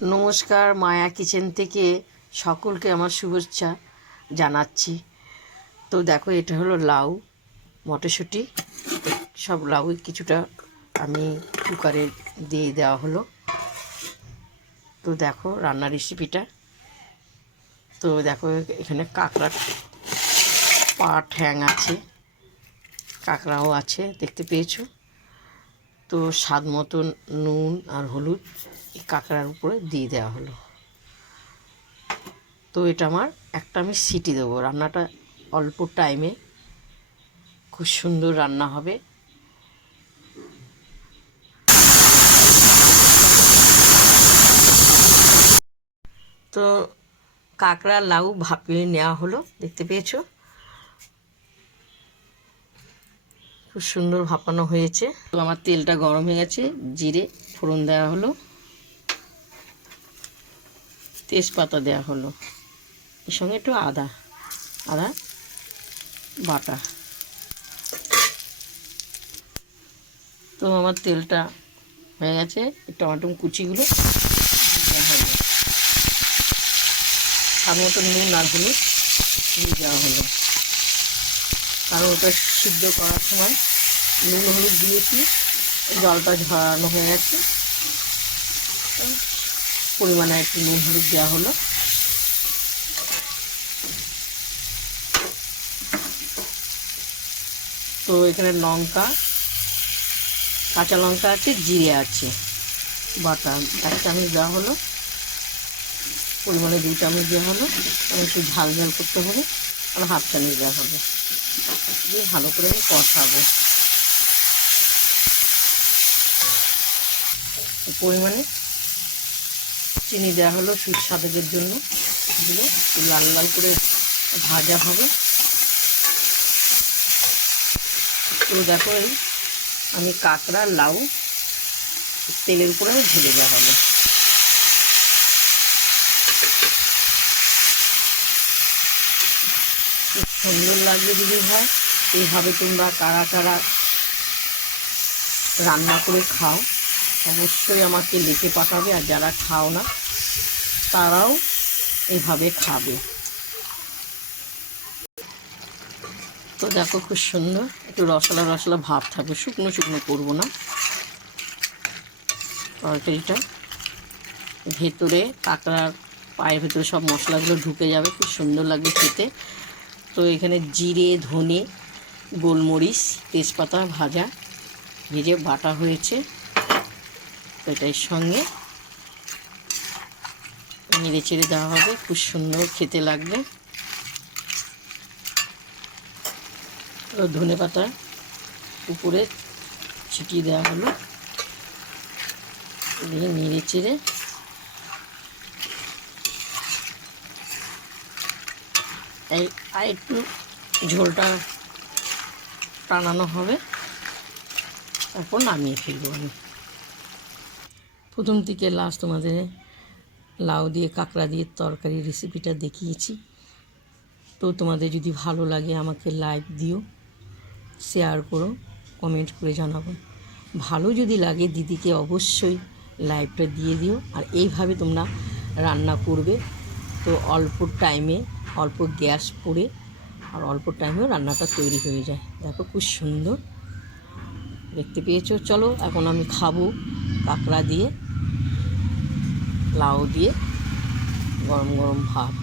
নমস্কার, মায়া কিচেন থেকে সকলকে আমার শুভেচ্ছা জানাচ্ছি। তো দেখো, এটা হলো লাউ, মটরশুঁটি, সব লাউ কিছুটা আমি কুকারে দিয়ে দেওয়া হলো। তো দেখো রান্নার রেসিপিটা। তো দেখো এখানে কাঁকড়ার পা ঠ্যাং আছে, কাঁকড়াও আছে, দেখতে পেয়েছো। তো স্বাদ মতন নুন আর হলুদ এই কাঁকড়ার উপরে দিয়ে দেওয়া হলো। তো এটা আমি সিটি দেবো। রান্নাটা অল্প টাইমে খুব সুন্দর রান্না হবে। তো কাঁকড়া লাউ ভাপিয়ে নেওয়া হলো, দেখতে পেয়েছো, খুব সুন্দর ভাপানো হয়েছে। তো আমার তেলটা গরম হয়ে গেছে, জিরে ফোড়ন দেওয়া হলো, তেজপাতা দেওয়া হলো, এর সঙ্গে একটু আদা বাটা। তো আমার তেলটা হয়ে গেছে, টমেটো কুচিগুলো দেওয়া হলো, স্বাদ মতো নুন আর হলুদ দিয়ে দেওয়া হলো। কারণ ওটা সিদ্ধ করার সময় নুন হলুদ দিয়েছি, জলটা ঝরানো হয়ে গেছে, পরিমাণে একটু নুন হলুদ দেওয়া হলো। তো এখানে লঙ্কা, কাঁচা লঙ্কা আছে, জিরে আছে বাটা, 1 চামচ দেওয়া হলো, পরিমাণে 2 চামচ দেওয়া হলো। একটু ঝাল ঝাল করতে হবে, আর 1/2 চামচ দেওয়া হবে, দিয়ে ভালো করে আমি কষাবো। পরিমাণে চিনি দেওয়া হলো সুস্বাদের জন্য, এগুলো লাল লাল করে ভাজা হবে। তো দেখো আমি কাঁকড়া লাউ তেলের উপরে ঢেলে দেওয়া হলো। খুব সুন্দর লাগবে দিদি ভাই। এইভাবে তোমরা কারা কারা রান্না করে খাও অবশ্যই আমাকে লিখে পাঠাবে, আর যারা খাও না তারাও এইভাবে খাবে। তো দেখো খুব সুন্দর একটু রসলা রসলা ভাব থাকবে, শুকনো শুকনো করবো না। তরকারিটা ভেতরে কাঁকড়ার পায়ের ভেতরে সব মশলাগুলো ঢুকে যাবে, খুব সুন্দর লাগবে খেতে। তো এখানে জিরে, ধনে, গোলমরিচ, তেজপাতা ভেজে বাটা হয়েছে। তো এটার সঙ্গে নেড়ে চেড়ে দেওয়া হবে, খুব সুন্দর খেতে লাগবে। তো ধনে পাতা উপরে ছিটিয়ে দেওয়া হলো, দিয়ে নেড়ে চেড়ে আর একটু ঝোলটা টানানো হবে, তারপর নামিয়ে ফেলবো আমি। প্রথম থেকে লাস্ট তোমাদের লাউ দিয়ে কাঁকড়া দিয়ে তরকারি রেসিপিটা দেখিয়েছি। তো তোমাদের যদি ভালো লাগে আমাকে লাইক দিও, শেয়ার করো, কমেন্ট করে জানাবো। ভালো যদি লাগে দিদিকে অবশ্যই লাইকটা দিয়ে দিও। আর এইভাবে তোমরা রান্না করবে, তো অল্প টাইমে অল্প গ্যাস পড়ে আর অল্প টাইমেও রান্নাটা তৈরি হয়ে যায়। দেখো খুব সুন্দর দেখতে পেয়েছো। চলো এখন আমি খাবো কাঁকড়া দিয়ে লাউ দিয়ে গরম গরম ভাত।